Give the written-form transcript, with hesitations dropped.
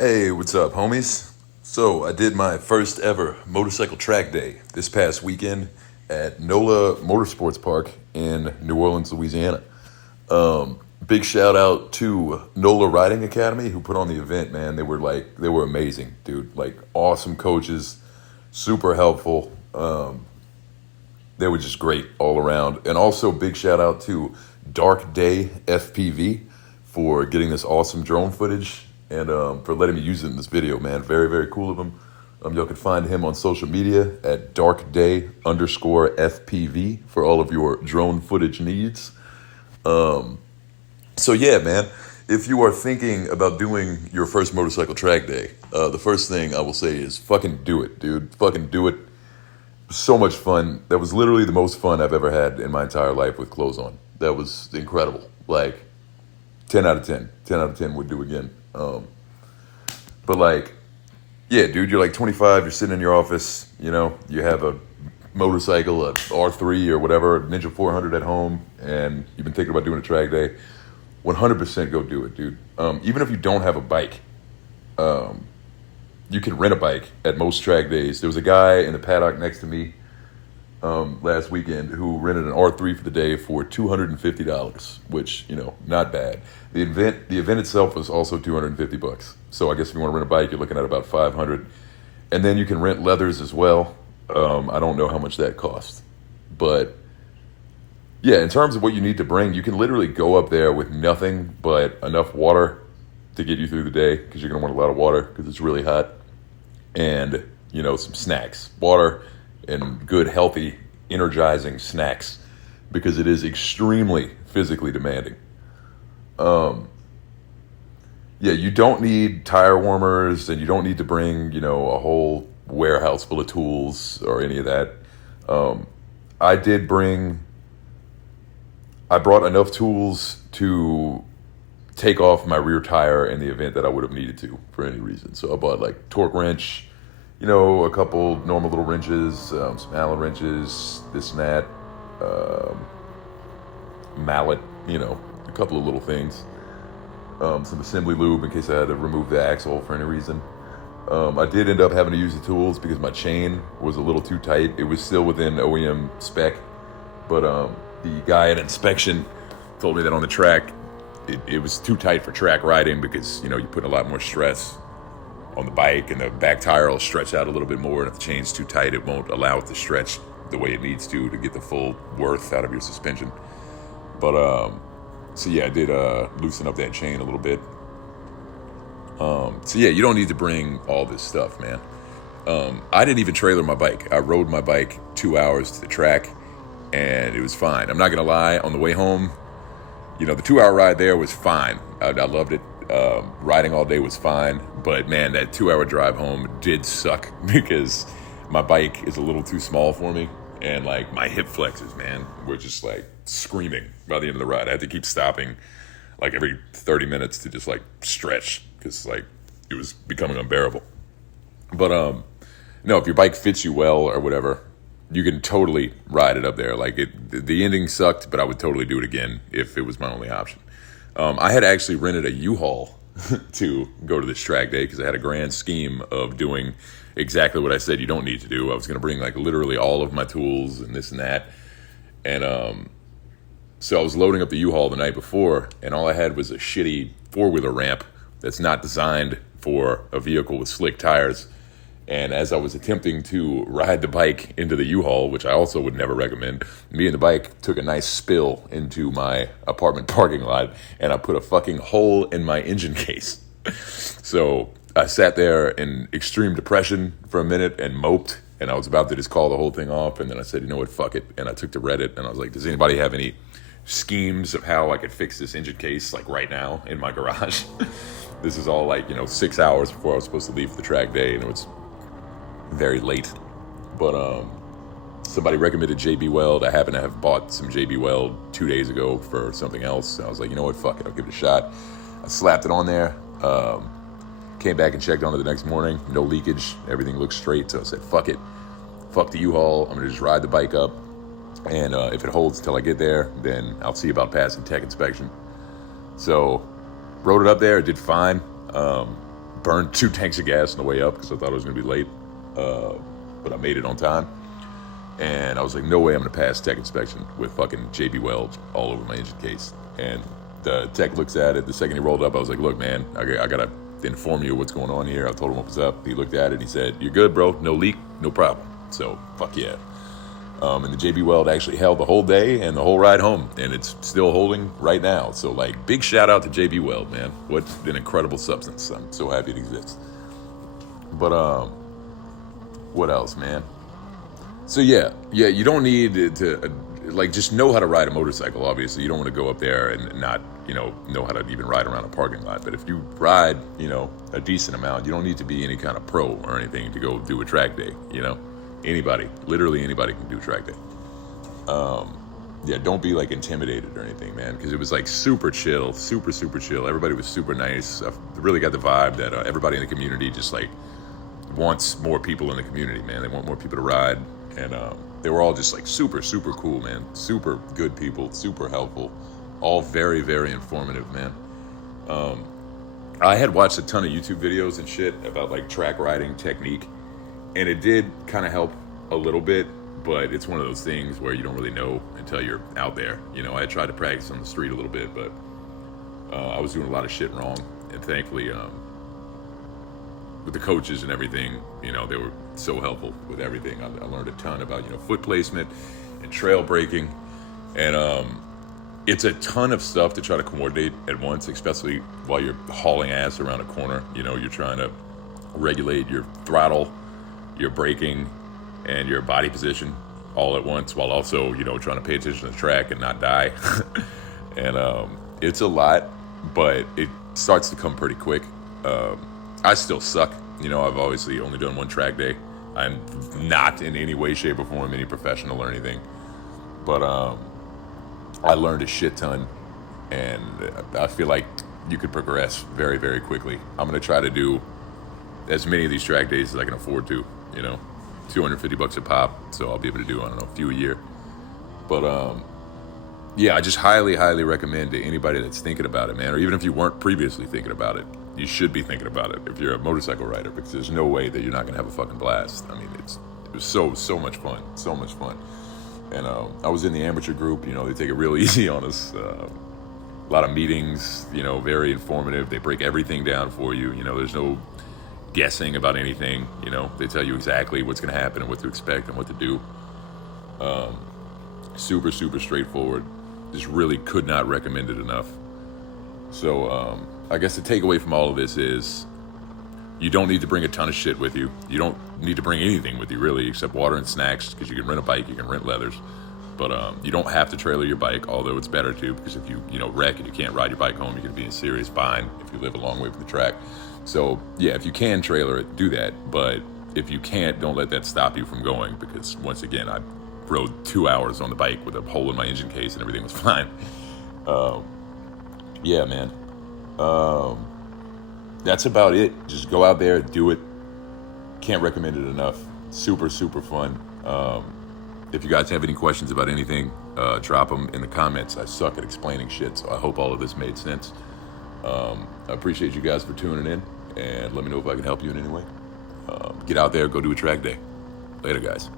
Hey, what's up, homies? So, I did my first ever motorcycle track day this past weekend at NOLA Motorsports Park in New Orleans, Louisiana. Big shout out to NOLA Riding Academy who put on the event, man. They were amazing, dude. Like, awesome coaches, super helpful. They were just great all around. And also, big shout out to Dark Day FPV for getting this awesome drone footage and for letting me use it in this video, man. Very, very cool of him. Y'all can find him on social media at darkday_FPV for all of your drone footage needs. So yeah, man, if you are thinking about doing your first motorcycle track day, the first thing I will say is fucking do it, dude. Fucking do it. So much fun. That was literally the most fun I've ever had in my entire life with clothes on. That was incredible. Like 10 out of 10. 10 out of 10 would do again. But like, yeah, dude, you're like 25, you're sitting in your office, you have a motorcycle, a R3 or whatever, a Ninja 400 at home, and you've been thinking about doing a track day. 100% go do it, dude. Even if you don't have a bike, you can rent a bike at most track days. There was a guy in the paddock next to me last weekend who rented an R3 for the day for $250, which, not bad. The event itself was also $250. So I guess if you want to rent a bike, you're looking at about $500. And then you can rent leathers as well. I don't know how much that costs. But yeah, in terms of what you need to bring, you can literally go up there with nothing but enough water to get you through the day because you're going to want a lot of water because it's really hot. And, some snacks, water and good, healthy, energizing snacks because it is extremely physically demanding. Yeah, you don't need tire warmers and you don't need to bring, a whole warehouse full of tools or any of that. I brought enough tools to take off my rear tire in the event that I would have needed to for any reason. So I bought like torque wrench, a couple normal little wrenches, some Allen wrenches, this and that, mallet, a couple of little things, some assembly lube in case I had to remove the axle for any reason. I did end up having to use the tools because my chain was a little too tight. It was still within OEM spec, but the guy at inspection told me that on the track, it was too tight for track riding because, you put a lot more stress on the bike and the back tire will stretch out a little bit more. And if the chain's too tight, it won't allow it to stretch the way it needs to get the full worth out of your suspension. But, so yeah, I did loosen up that chain a little bit. So yeah, you don't need to bring all this stuff, man. I didn't even trailer my bike. I rode my bike 2 hours to the track and it was fine. I'm not going to lie, on the way home, the 2-hour ride there was fine. I loved it. Riding all day was fine. But man, that 2-hour drive home did suck because my bike is a little too small for me. And like my hip flexors, man, were just like screaming by the end of the ride. I had to keep stopping like every 30 minutes to just like stretch because like it was becoming unbearable. But no, if your bike fits you well or whatever, you can totally ride it up there. Like the ending sucked, but I would totally do it again if it was my only option. I had actually rented a U-Haul to go to this track day because I had a grand scheme of doing exactly what I said you don't need to do. I was going to bring like literally all of my tools and this and that. And so I was loading up the U-Haul the night before and all I had was a shitty four-wheeler ramp that's not designed for a vehicle with slick tires. And as I was attempting to ride the bike into the U-Haul, which I also would never recommend, me and the bike took a nice spill into my apartment parking lot, and I put a fucking hole in my engine case. So I sat there in extreme depression for a minute and moped, and I was about to just call the whole thing off, and then I said, you know what, fuck it. And I took to Reddit, and I was like, does anybody have any schemes of how I could fix this engine case, like right now in my garage? This is all like, 6 hours before I was supposed to leave for the track day, and it was very late, but somebody recommended JB Weld. I happen to have bought some JB Weld 2 days ago for something else. I was like, you know what, fuck it, I'll give it a shot. I slapped it on there, came back and checked on it the next morning, no leakage, everything looked straight. So I said, fuck it, fuck the U-Haul, I'm gonna just ride the bike up, and if it holds till I get there, then I'll see about passing tech inspection. So rode it up there, it did fine. burned 2 tanks of gas on the way up because I thought I was going to be late. But I made it on time. And I was like, no way I'm going to pass tech inspection with fucking JB Weld all over my engine case. And the tech looks at it. The second he rolled up, I was like, look, man, I got to inform you what's going on here. I told him what was up. He looked at it. He said, you're good, bro. No leak, no problem. So, fuck yeah. And the JB Weld actually held the whole day and the whole ride home. And it's still holding right now. So, like, big shout out to JB Weld, man. What an incredible substance. I'm so happy it exists. But, what else, man? So, yeah, you don't need to like, just know how to ride a motorcycle, obviously. You don't want to go up there and not, know how to even ride around a parking lot. But if you ride, a decent amount, you don't need to be any kind of pro or anything to go do a track day, Anybody, literally anybody can do a track day. Yeah, don't be, like, intimidated or anything, man, because it was, like, super chill, super chill. Everybody was super nice. I really got the vibe that everybody in the community just, like, wants more people in the community, man. They want more people to ride, and they were all just like super cool, man. Super good people, super helpful, all very informative, man. I had watched a ton of YouTube videos and shit about like track riding technique, and it did kind of help a little bit, but it's one of those things where you don't really know until you're out there. I had tried to practice on the street a little bit, but I was doing a lot of shit wrong, and thankfully with the coaches and everything, they were so helpful with everything. I learned a ton about, foot placement and trail braking. And it's a ton of stuff to try to coordinate at once, especially while you're hauling ass around a corner. You're trying to regulate your throttle, your braking, and your body position all at once, while also, trying to pay attention to the track and not die. And it's a lot, but it starts to come pretty quick. I still suck. I've obviously only done one track day. I'm not in any way, shape, or form any professional or anything. But I learned a shit ton, and I feel like you could progress very quickly. I'm going to try to do as many of these track days as I can afford to, $250 a pop, so I'll be able to do, a few a year. But yeah, I just highly recommend to anybody that's thinking about it, man, or even if you weren't previously thinking about it, you should be thinking about it if you're a motorcycle rider, because there's no way that you're not going to have a fucking blast. I mean, it was so much fun, And I was in the amateur group, they take it real easy on us. A lot of meetings, very informative. They break everything down for you. There's no guessing about anything. They tell you exactly what's going to happen and what to expect and what to do. Super straightforward. Just really could not recommend it enough. So I guess the takeaway from all of this is you don't need to bring a ton of shit with you. You don't need to bring anything with you, really, except water and snacks, because you can rent a bike, you can rent leathers. But you don't have to trailer your bike, although it's better to, because if you wreck and you can't ride your bike home, you can be in serious bind if you live a long way from the track. So yeah, if you can trailer it, do that. But if you can't, don't let that stop you from going, because once again, I rode 2 hours on the bike with a hole in my engine case and everything was fine. Yeah, man. That's about it. Just go out there, do it. Can't recommend it enough. Super fun. If you guys have any questions about anything, drop them in the comments. I suck at explaining shit, so I hope all of this made sense. I appreciate you guys for tuning in, and let me know if I can help you in any way. Get out there, go do a track day. Later, guys.